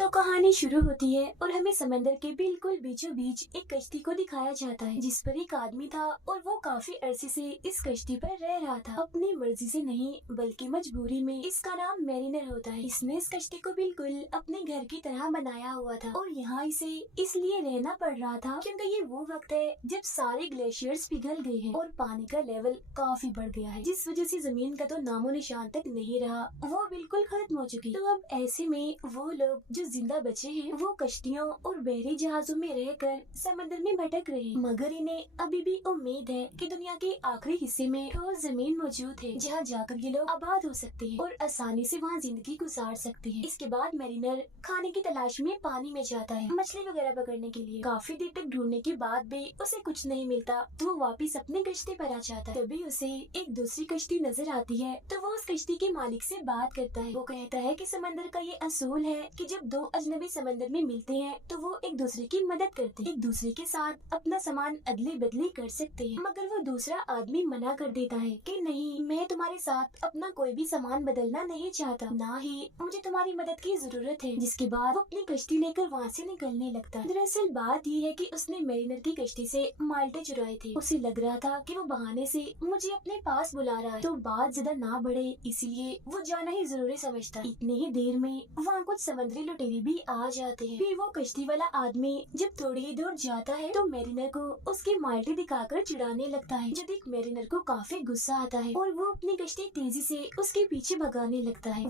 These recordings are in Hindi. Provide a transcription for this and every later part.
तो कहानी शुरू होती है और हमें समंदर के बिल्कुल बीचों बीच एक कश्ती को दिखाया जाता है जिस पर एक आदमी था और वो काफी अरसे से इस कश्ती पर रह रहा था, अपनी मर्जी से नहीं बल्कि मजबूरी में। इसका नाम मैरिनर होता है। इसने इस कश्ती को बिल्कुल अपने घर की तरह बनाया हुआ था और यहाँ इसे इसलिए रहना पड़ रहा था क्योंकि ये वो वक्त है जब सारे ग्लेशियर्स पिघल गए हैं और पानी का लेवल काफी बढ़ गया है, जिस वजह से जमीन का तो नामो निशान तक नहीं रहा, वो बिल्कुल खत्म हो चुकी। तो अब ऐसे में वो लोग जो जिंदा बचे हैं वो कश्तियों और बहरी जहाजों में रहकर समंदर में भटक रहे हैं, मगर इन्हें अभी भी उम्मीद है कि दुनिया के आखिरी हिस्से में ठोस जमीन मौजूद है जहाँ जाकर ये लोग आबाद हो सकते हैं और आसानी से वहाँ जिंदगी गुजार सकते हैं। इसके बाद मैरिनर खाने की तलाश में पानी में जाता है मछली वगैरह पकड़ने के लिए। काफी देर तक ढूंढने के बाद भी उसे कुछ नहीं मिलता तो वो वापिस अपने कश्ती पर आ जाता है। तभी उसे एक दूसरी कश्ती नजर आती है तो वो उस कश्ती के मालिक से बात करता है। वो कहता है कि समंदर का ये असूल है कि जब दो अजनबी समंदर में मिलते हैं तो वो एक दूसरे की मदद करते हैं, एक दूसरे के साथ अपना सामान अदले बदली कर सकते हैं। मगर वो दूसरा आदमी मना कर देता है कि नहीं, मैं तुम्हारे साथ अपना कोई भी सामान बदलना नहीं चाहता, ना ही मुझे तुम्हारी मदद की जरूरत है। जिसके बाद वो अपनी कश्ती लेकर वहाँ से निकलने लगता है। दरअसल बात ये है कि उसने मैरिनर की कश्ती से माल्टे चुराए थे। उसे लग रहा था कि वो बहाने से मुझे अपने पास बुला रहा है तो बात ज्यादा ना बढ़े, इसलिए वो जाना ही जरूरी समझता। इतनी ही देर में वहाँ कुछ समुद्री लुटेरे भी आ जाते हैं। फिर वो कश्ती वाला आदमी जब थोड़ी ही दूर जाता है तो मैरिनर को उसके माल्टे दिखाकर चिढ़ाने लगता है, जो देख मैरिनर को काफी गुस्सा आता है और वो अपनी कश्ती तेजी से उसके पीछे भगाने लगता है।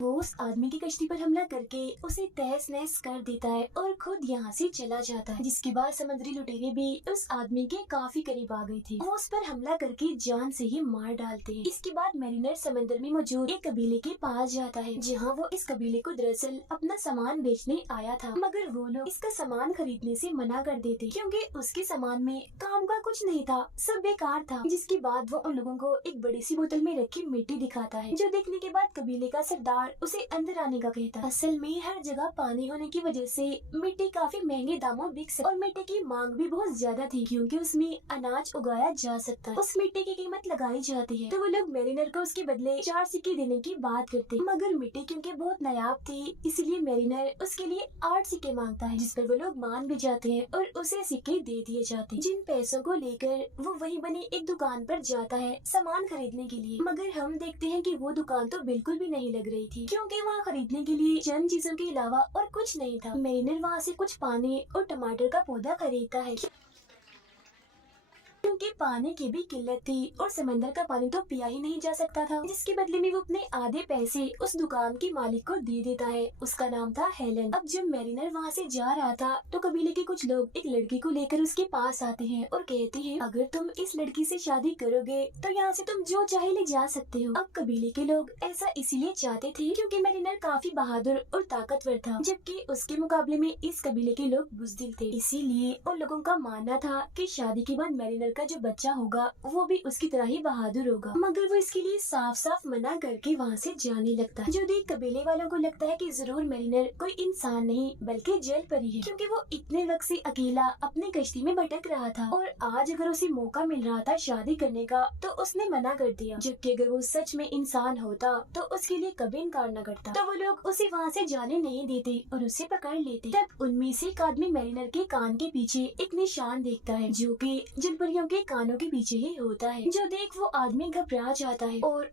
वो उस आदमी की कश्ती पर हमला करके उसे तहस नहस कर देता है और खुद यहाँ से चला जाता है। जिसके बाद समुद्री लुटेरे भी उस आदमी के काफी करीब आ गए थे। वो उस पर हमला करके जान से ही मार डालते हैं। इसके बाद मैरिनर समंदर में मौजूद एक कबीले के पास जाता है जहाँ वो इस कबीले को दरअसल अपना सामान बेचने आया था, मगर वो लोग इसका सामान खरीदने से मना कर देते क्योंकि उसके सामान में काम का कुछ नहीं था, सब बेकार था। जिसके बाद वो उन लोगों को एक बड़ी सी बोतल में रखी मिट्टी दिखाता है, जो देखने के बाद कबीले का सरदार उसे अंदर आने का कहता है। असल में हर जगह पानी होने की वजह से मिट्टी काफी महंगे दामों बिक सकती और मिट्टी की मांग भी बहुत ज्यादा थी क्योंकि उसमें अनाज उगाया जा सकता है। उस मिट्टी की कीमत लगाई जाती है तो वो लोग मैरिनर को उसके बदले 4 सिक्के देने की बात करते हैं, मगर मिट्टी क्योंकि बहुत नायाब थी इसलिए मैरिनर उसके लिए 8 सिक्के मांगता है, जिस पर वो लोग मान भी जाते हैं और उसे सिक्के दे दिए जाते हैं। जिन पैसों को लेकर वो वहीं बनी एक दुकान पर जाता है सामान खरीदने के लिए, मगर हम देखते हैं कि वो दुकान तो बिल्कुल भी नहीं लग रही थी क्योंकि वहाँ खरीदने के लिए चंद चीजों के अलावा और कुछ नहीं था। मैरिनर वहाँ से कुछ पानी और टमाटर का पौधा खरीदता है क्योंकि पानी की भी किल्लत थी और समंदर का पानी तो पिया ही नहीं जा सकता था। जिसके बदले में वो अपने आधे पैसे उस दुकान के मालिक को दे देता है। उसका नाम था हेलन। अब जब मैरिनर वहाँ से जा रहा था तो कबीले के कुछ लोग एक लड़की को लेकर उसके पास आते हैं और कहते हैं अगर तुम इस लड़की से शादी करोगे तो यहाँ से तुम जो चाहे ले जा सकते हो। अब कबीले के लोग ऐसा इसीलिए चाहते थे क्योंकि मैरिनर काफी बहादुर और ताकतवर था, जबकि उसके मुकाबले में इस कबीले के लोग बुज़दिल थे। इसीलिए उन लोगों का मानना था कि शादी के बाद मैरिनर का जो बच्चा होगा वो भी उसकी तरह ही बहादुर होगा, मगर वो इसके लिए साफ साफ मना करके वहाँ से जाने लगता है। जो देख कबीले वालों को लगता है कि जरूर मैरिनर कोई इंसान नहीं बल्कि जल परी है क्योंकि वो इतने वक्त से अकेला अपनी कश्ती में भटक रहा था और आज अगर उसे मौका मिल रहा था शादी करने का तो उसने मना कर दिया, जबकि अगर वो सच में इंसान होता तो उसके लिए कभी इनकार न करता। तो वो लोग उसे वहाँ से जाने नहीं देते और उसे पकड़ लेते। तब उनमें से एक आदमी मैरिनर के कान के पीछे एक निशान देखता है जो कि जलपरियों के कानों के पीछे ही होता है। जो देख वो आदमी घबरा जाता है और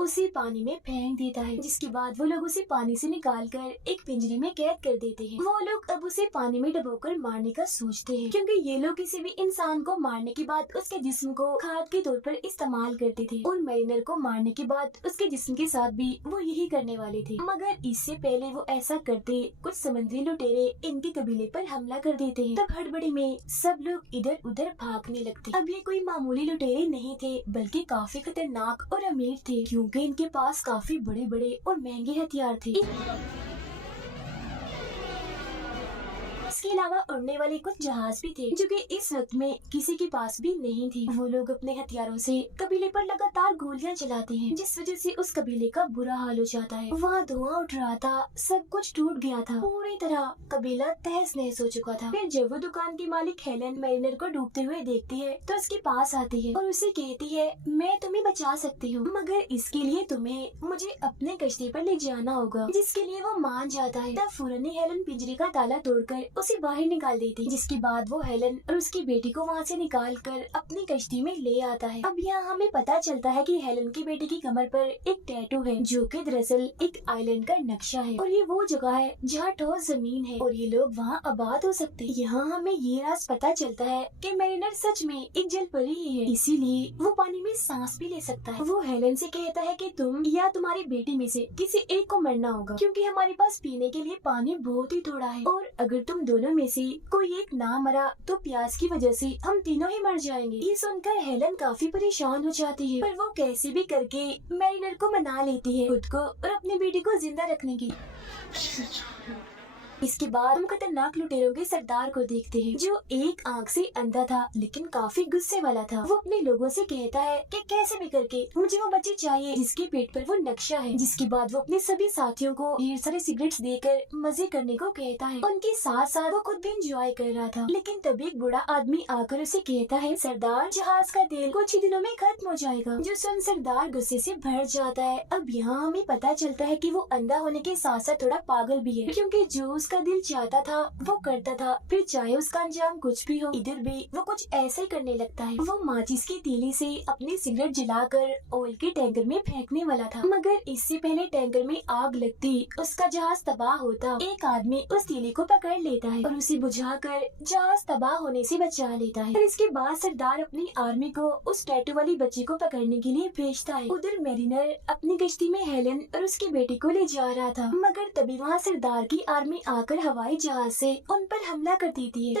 उसे पानी में फेंक देता है। जिसके बाद वो लोग उसे पानी से निकालकर एक पिंजरे में कैद कर देते हैं। वो लोग अब उसे पानी में डुबोकर मारने का सोचते हैं क्योंकि ये लोग किसी भी इंसान को मारने के बाद उसके जिस्म को खाद के तौर पर इस्तेमाल करते थे और मैरिनर को मारने के बाद उसके जिस्म के साथ भी वो यही करने वाले थे, मगर इससे पहले वो ऐसा करते कुछ समुद्री लुटेरे इनके कबीले पर हमला कर देते हैं। तब हड़बड़ी में सब लोग इधर उधर भागने लगते। अब ये कोई मामूली लुटेरे नहीं थे बल्कि काफी खतरनाक और अमीर थे क्योंकि इनके पास काफी बड़े बड़े और महंगे हथियार थे। इसके अलावा उड़ने वाले कुछ जहाज भी थे जो कि इस वक्त में किसी के पास भी नहीं थे। वो लोग अपने हथियारों से कबीले पर लगातार गोलियां चलाते हैं, जिस वजह से उस कबीले का बुरा हाल हो जाता है। वहाँ धुआं उठ रहा था, सब कुछ टूट गया था, पूरी तरह कबीला तहस नहस हो चुका था। फिर जब वो दुकान की मालिक हेलन मैरिनर को डूबते हुए देखती है तो उसके पास आती है और उसे कहती है, मैं तुम्हें बचा सकती हूँ, मगर इसके लिए तुम्हें मुझे अपने कश्ती पर ले जाना होगा, जिसके लिए वो मान जाता है। तब फौरन ही हेलन पिंजरे का ताला तोड़कर उसे बाहर निकाल देती, जिसके बाद वो हेलन और उसकी बेटी को वहाँ से निकाल कर अपनी कश्ती में ले आता है। अब यहाँ हमें पता चलता है कि हेलन की बेटी की कमर पर एक टैटू है जो कि दरअसल एक आइलैंड का नक्शा है और ये वो जगह है जहाँ ठोस जमीन है और ये लोग वहाँ आबाद हो सकते हैं। यहाँ हमें ये राज पता चलता है कि मैरिनर सच में एक जल परी ही है, इसीलिए वो पानी में सांस भी ले सकता है। वो हेलन से कहता है कि तुम या तुम्हारी बेटी में से किसी एक को मरना होगा, क्योंकि हमारे पास पीने के लिए पानी बहुत ही थोड़ा है और अगर तुम दोनों में से कोई एक ना मरा तो प्यास की वजह से हम तीनों ही मर जाएंगे। ये सुनकर हेलन काफी परेशान हो जाती है, पर वो कैसे भी करके मैरिनर को मना लेती है खुद को और अपनी बेटी को जिंदा रखने की। इसके बाद हम खतरनाक लुटेरों के सरदार को देखते हैं जो एक आंख से अंधा था लेकिन काफी गुस्से वाला था। वो अपने लोगों से कहता है कि कैसे भी करके मुझे वो बच्ची चाहिए जिसके पेट पर वो नक्शा है। जिसके बाद वो अपने सभी साथियों को ढेर सारे सिगरेट्स देकर मजे करने को कहता है। उनके साथ साथ वो खुद भी एंजॉय कर रहा था, लेकिन तभी एक बूढ़ा आदमी आकर उसे कहता है, सरदार जहाज का तेल कुछ ही दिनों में खत्म हो जाएगा। जो सुन सरदार गुस्से से भर जाता है। अब यहाँ हमें पता चलता है कि वो अंधा होने के साथ साथ थोड़ा पागल भी है, क्योंकि जो उसका दिल चाहता था वो करता था, फिर चाहे उसका अंजाम कुछ भी हो। इधर भी वो कुछ ऐसा ही करने लगता है। वो माचिस की तीली से अपनी सिगरेट जलाकर ऑयल के टैंकर में फेंकने वाला था, मगर इससे पहले टैंकर में आग लगती उसका जहाज तबाह होता। एक आदमी उस तीली को पकड़ लेता है और उसे बुझाकर जहाज तबाह होने से बचा लेता है। और इसके बाद सरदार अपनी आर्मी को उस टैटू वाली बच्ची को पकड़ने के लिए भेजता है। उधर मैरिनर अपनी कश्ती में हेलन और उसकी बेटी को ले जा रहा था, मगर तभी वहाँ सरदार की आर्मी आकर हवाई जहाज से उन पर हमला कर देती है।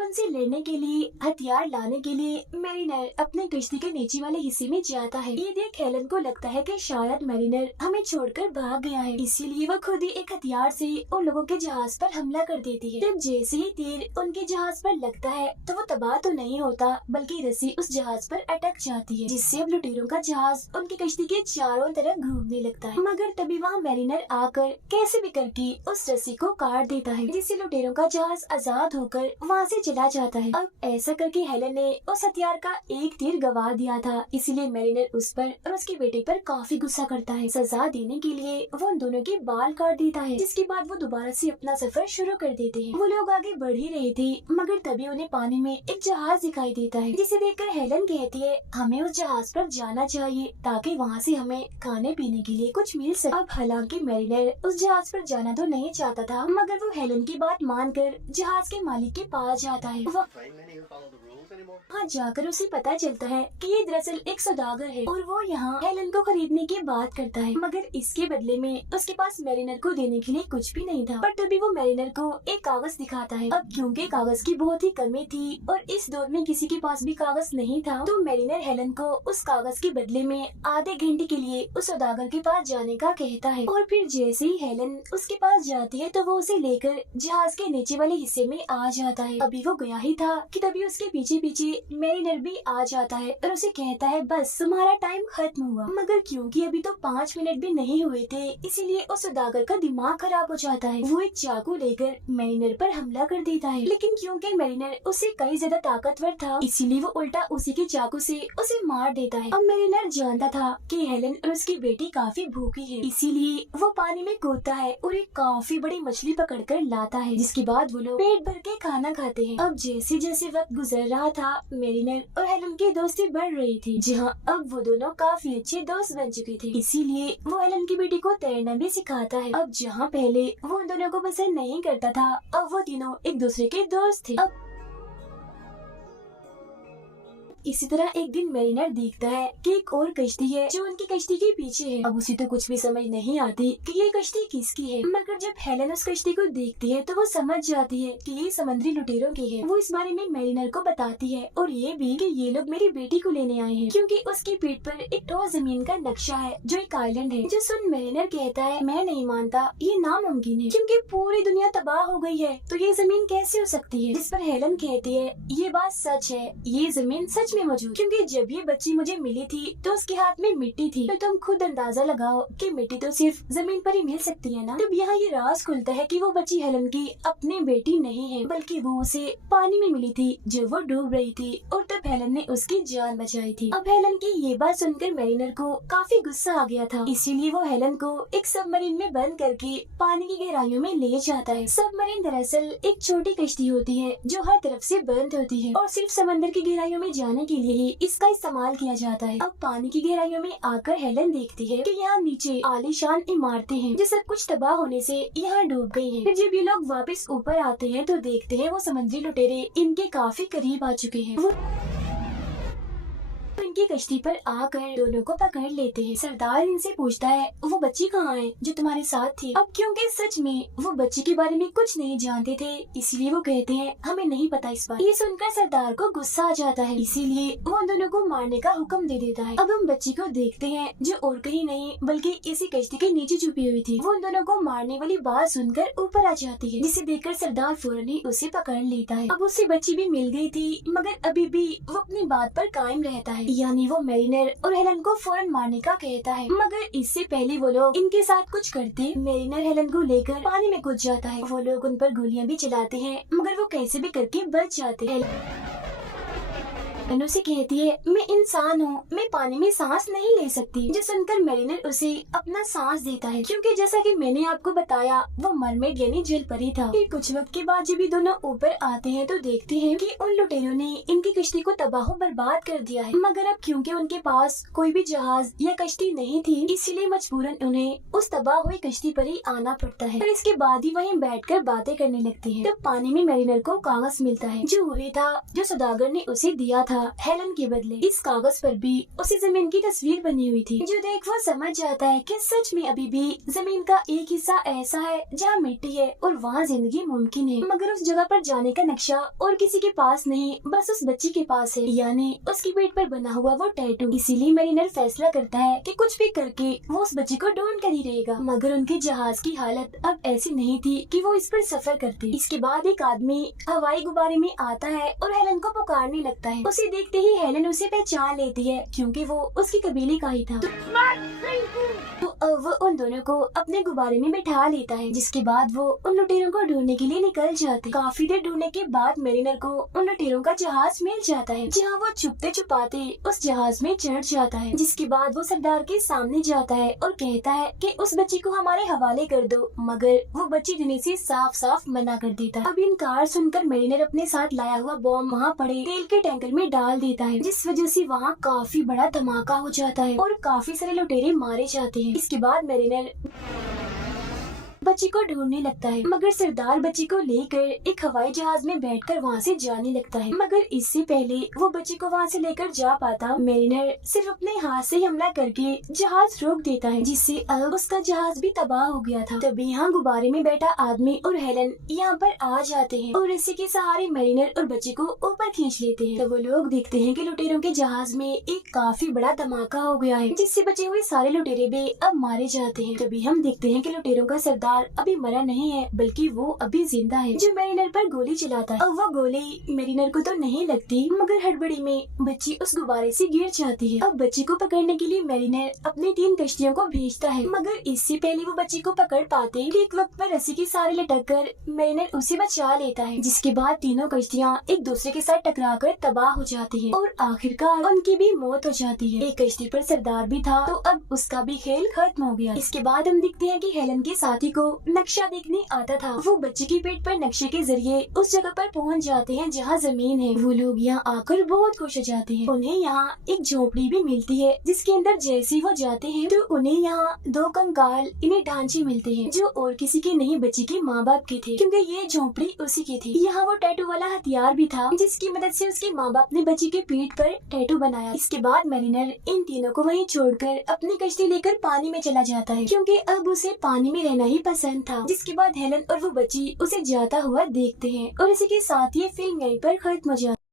उनसे लड़ने के लिए हथियार लाने के लिए मैरिनर अपने कश्ती के नीचे वाले हिस्से में जाता है। ये देख हेलन को लगता है कि शायद मैरिनर हमें छोड़कर भाग गया है, इसीलिए वो खुद ही एक हथियार से उन लोगों के जहाज पर हमला कर देती है। जब जैसे ही तीर उनके जहाज पर लगता है तो वो तबाह तो नहीं होता, बल्कि रस्सी उस जहाज पर अटक जाती है, जिससे अब लुटेरों का जहाज उनकी कश्ती के चारों तरफ घूमने लगता है। मगर तभी वहाँ मैरिनर आकर कैसे भी करके उस रस्सी को काट देता है, जिससे लुटेरों का जहाज आजाद होकर वहाँ से चला जाता है। अब ऐसा करके हेलन ने उस हथियार का एक तीर गवा दिया था, इसीलिए मैरिनर उस पर और उसके बेटे पर काफी गुस्सा करता है। सजा देने के लिए वो उन दोनों के बाल काट देता है, जिसके बाद वो दोबारा से अपना सफर शुरू कर देते हैं। वो लोग आगे बढ़ ही रहे थे, मगर तभी उन्हें पानी में एक जहाज दिखाई देता है, जिसे देखकर हेलन कहती है, हमें उस जहाज पर जाना चाहिए ताकि वहाँ से हमें खाने पीने के लिए कुछ मिल सके। अब हालांकि मैरिनर उस जहाज पर जाना तो नहीं चाहता था, मगर वो हेलन की बात मानकर जहाज के मालिक के पास जाता है। वहाँ जाकर उसे पता चलता है कि ये दरअसल एक सौदागर है और वो यहाँ हेलन को खरीदने की बात करता है, मगर इसके बदले में उसके पास मैरिनर को देने के लिए कुछ भी नहीं था। पर तभी वो मैरिनर को एक कागज दिखाता है। अब क्योंकि कागज की बहुत ही कमी थी और इस दौर में किसी के पास भी कागज नहीं था, तो मैरिनर हेलन को उस कागज के बदले में आधे घंटे के लिए उस सौदागर के पास जाने का कहता है। और फिर जैसे ही हेलन उसके पास जाती है तो वो उसे लेकर जहाज के नीचे वाले हिस्से में आ जाता है। अभी वो गया ही था कि तभी उसके पीछे पीछे मैरिनर भी आ जाता है और उसे कहता है, बस तुम्हारा टाइम खत्म हुआ। मगर क्योंकि अभी तो 5 मिनट भी नहीं हुए थे, इसीलिए उस सौदागर का दिमाग खराब हो जाता है। वो एक चाकू लेकर मैरिनर पर हमला कर देता है, लेकिन क्योंकि मैरिनर उससे कई ज्यादा ताकतवर था, इसीलिए वो उल्टा उसी के चाकू से उसे मार देता है। अब मैरिनर जानता था कि हेलन और उसकी बेटी काफी भूखी है, इसीलिए वो पानी में कूदता है और एक काफी बड़ी मछली पकड़ कर लाता है, जिसके बाद वो लोग पेट भर के खाना खाते हैं। अब जैसे जैसे वक्त गुजर रहा था, मैरिनर और हेलन की दोस्ती बढ़ रही थी, जहाँ अब वो दोनों काफी अच्छे दोस्त बन चुके थे। इसीलिए वो हेलन की बेटी को तैरना भी सिखाता है। अब जहाँ पहले वो उन दोनों को पसंद नहीं करता था, अब वो तीनों एक दूसरे के दोस्त थे। अब इसी तरह एक दिन मैरिनर देखता है कि एक और कश्ती है जो उनकी कश्ती के पीछे है। अब उसे तो कुछ भी समझ नहीं आती कि ये कश्ती किसकी है, मगर जब हेलन उस कश्ती को देखती है तो वो समझ जाती है कि ये समुद्री लुटेरों की है। वो इस बारे में मैरिनर को बताती है और ये भी कि ये लोग मेरी बेटी को लेने आए हैं, क्योंकि उसकी पीठ पर एक ठोस जमीन का नक्शा है जो एक आइलैंड है। जो सुन मैरिनर कहता है, मैं नहीं मानता, ये नामुमकिन है, क्योंकि पूरी दुनिया तबाह हो गई है तो ये जमीन कैसे हो सकती है। जिस पर हेलन कहती है, ये बात सच है, ये जमीन सच में मौजूद, क्योंकि जब ये बच्ची मुझे मिली थी तो उसके हाथ में मिट्टी थी, तो तुम खुद अंदाजा लगाओ कि मिट्टी तो सिर्फ जमीन पर ही मिल सकती है ना। तब यहाँ ये राज खुलता है कि वो बच्ची हेलन की अपनी बेटी नहीं है, बल्कि वो उसे पानी में मिली थी जब वो डूब रही थी, और तब हेलन ने उसकी जान बचाई थी। अब हेलन की ये बात सुनकर मैरिनर को काफी गुस्सा आ गया था, इसीलिए वो हेलन को एक सबमरीन में बंद करके पानी की गहराइयों में ले जाता है। सबमरीन दरअसल एक छोटी कश्ती होती है जो हर तरफ से बंद होती है और सिर्फ समंदर की गहराइयों में जाने के लिए ही इसका इस्तेमाल किया जाता है। अब पानी की गहराइयों में आकर हेलन देखती है कि यहाँ नीचे आलीशान इमारतें हैं जो सब कुछ तबाह होने से यहाँ डूब गई हैं। फिर जब ये लोग वापस ऊपर आते हैं तो देखते हैं वो समुद्री लुटेरे इनके काफी करीब आ चुके हैं। वो इनकी कश्ती पर आकर दोनों को पकड़ लेते हैं। सरदार इनसे पूछता है, वो बच्ची कहाँ है जो तुम्हारे साथ थी। अब क्योंकि सच में वो बच्ची के बारे में कुछ नहीं जानते थे, इसलिए वो कहते हैं हमें नहीं पता इस बात। ये सुनकर सरदार को गुस्सा आ जाता है, इसीलिए वो उन दोनों को मारने का हुक्म दे देता है। अब हम बच्ची को देखते हैं जो और कहीं नहीं बल्कि इसी कश्ती के नीचे छुपी हुई थी। वो उन दोनों को मारने वाली बात सुनकर ऊपर आ जाती है, जिसे देखकर सरदार फौरन ही उसे पकड़ लेता है। अब उसे बच्ची भी मिल गई थी, मगर अभी भी वो अपनी बात पर कायम रहता है, यानी वो मैरिनर और हेलन को फौरन मारने का कहता है। मगर इससे पहले वो लोग इनके साथ कुछ करते, मैरिनर हेलन को लेकर पानी में कूद जाता है। वो लोग उन पर गोलियां भी चलाते हैं, मगर वो कैसे भी करके बच जाते हैं। हेलन उसे कहती है, मैं इंसान हूँ, मैं पानी में सांस नहीं ले सकती। जो सुनकर मैरिनर उसे अपना सांस देता है, क्योंकि जैसा कि मैंने आपको बताया वो मरमेड यानी जल परी था। फिर कुछ वक्त के बाद जब ये दोनों ऊपर आते हैं तो देखते हैं कि उन लुटेरों ने इनकी कश्ती को तबाह बर्बाद कर दिया है। मगर अब क्योंकि उनके पास कोई भी जहाज या कश्ती नहीं थी, इसीलिए मजबूरन उन्हें उस तबाह हुई कश्ती पर ही आना पड़ता है। और इसके बाद ही वहीं बैठकर बातें करने लगती है। तब पानी में मैरिनर को कागज मिलता है जो वही था जो सौदागर ने उसे दिया था हेलन के बदले। इस कागज पर भी उसी जमीन की तस्वीर बनी हुई थी। जो देख वो समझ जाता है कि सच में अभी भी जमीन का एक हिस्सा ऐसा है जहाँ मिट्टी है और वहाँ जिंदगी मुमकिन है। मगर उस जगह पर जाने का नक्शा और किसी के पास नहीं, बस उस बच्ची के पास है, यानी उसकी पीठ पर बना हुआ वो टैटू। इसीलिए मैरिनर फैसला करता है कि कुछ भी करके वो उस बच्ची को ढूंढ कर ही रहेगा। मगर उनके जहाज की हालत अब ऐसी नहीं थी कि वो इस पर सफर करते। इसके बाद एक आदमी हवाई गुब्बारे में आता है और हेलन को पुकारने लगता है। उसे देखते ही हेलन उसे पहचान लेती है, क्योंकि वो उसकी कबीले का ही था। तो अब वो उन दोनों को अपने गुब्बारे में बैठा लेता है, जिसके बाद वो उन लुटेरों को ढूंढने के लिए निकल जाते। काफी देर ढूंढने के बाद मैरिनर को उन लुटेरों का जहाज मिल जाता है, जहाँ वो छुपते छुपाते उस जहाज में चढ़ जाता है। जिसके बाद वो सरदार के सामने जाता है और कहता है कि उस बच्ची को हमारे हवाले कर दो, मगर वो बच्ची देने से साफ साफ मना कर देता है। अब इनकार सुनकर मैरिनर अपने साथ लाया हुआ बॉम्ब वहाँ पड़े तेल के टैंकर में डाल देता है, जिस वजह से वहाँ काफी बड़ा धमाका हो जाता है और काफी सारे लुटेरे मारे जाते हैं। इसके बाद मैरिनर बच्ची को ढूंढने लगता है, मगर सरदार बच्ची को लेकर एक हवाई जहाज में बैठकर वहाँ से जाने लगता है। मगर इससे पहले वो बच्ची को वहाँ से लेकर जा पाता, मैरिनर सिर्फ अपने हाथ से हमला करके जहाज रोक देता है, जिससे अब उसका जहाज भी तबाह हो गया था। तभी यहाँ गुब्बारे में बैठा आदमी और हेलन यहाँ पर आ जाते हैं और रस्सी के सहारे मैरिनर और बच्ची को ऊपर खींच लेते हैं। तो वो लोग देखते हैं कि लुटेरों के जहाज में एक काफी बड़ा धमाका हो गया है, जिससे बचे हुए सारे लुटेरे भी अब मारे जाते हैं। तभी हम देखते हैं कि लुटेरों का सरदार अभी मरा नहीं है, बल्कि वो अभी जिंदा है, जो मैरिनर पर गोली चलाता है। अब वो गोली मैरिनर को तो नहीं लगती, मगर हड़बड़ी में बच्ची उस गुब्बारे से गिर जाती है। अब बच्ची को पकड़ने के लिए मैरिनर अपनी 3 कश्तियों को भेजता है, मगर इससे पहले वो बच्ची को पकड़ पाते एक वक्त पर रस्सी के सहारे लटक कर मैरिनर उसे बचा लेता है। जिसके बाद तीनों कश्तियाँ एक दूसरे के साथ टकरा कर तबाह हो जाती है और आखिरकार उनकी भी मौत हो जाती है। एक कश्ती पर सरदार भी था, तो अब उसका भी खेल खत्म हो गया। इसके बाद हम देखते हैं कि हेलन के साथी को नक्शा देखने आता था। वो बच्चे की पीठ पर नक्शे के जरिए उस जगह पर पहुंच जाते हैं जहां जमीन है। वो लोग यहाँ आकर बहुत खुश हो जाते हैं। उन्हें यहाँ एक झोपड़ी भी मिलती है जिसके अंदर जैसे ही वो जाते हैं तो उन्हें यहाँ 2 कंकाल इन्हें ढांचे मिलते हैं जो और किसी के नहीं बच्चे के माँ बाप के थे, क्योंकि ये झोपड़ी उसी की थी। यहाँ वो टैटू वाला हथियार भी था जिसकी मदद से उसके माँ बाप ने बच्चे के पीठ पर टैटू बनाया। इसके बाद मैरिनर इन तीनों को वहीं छोड़कर अपनी कश्ती लेकर पानी में चला जाता है, क्योंकि अब उसे पानी में रहना ही पसंद था। जिसके बाद हेलन और वो बच्ची उसे जाता हुआ देखते हैं और इसी के साथ ये फिल्म यहीं पर खत्म हो जाती है।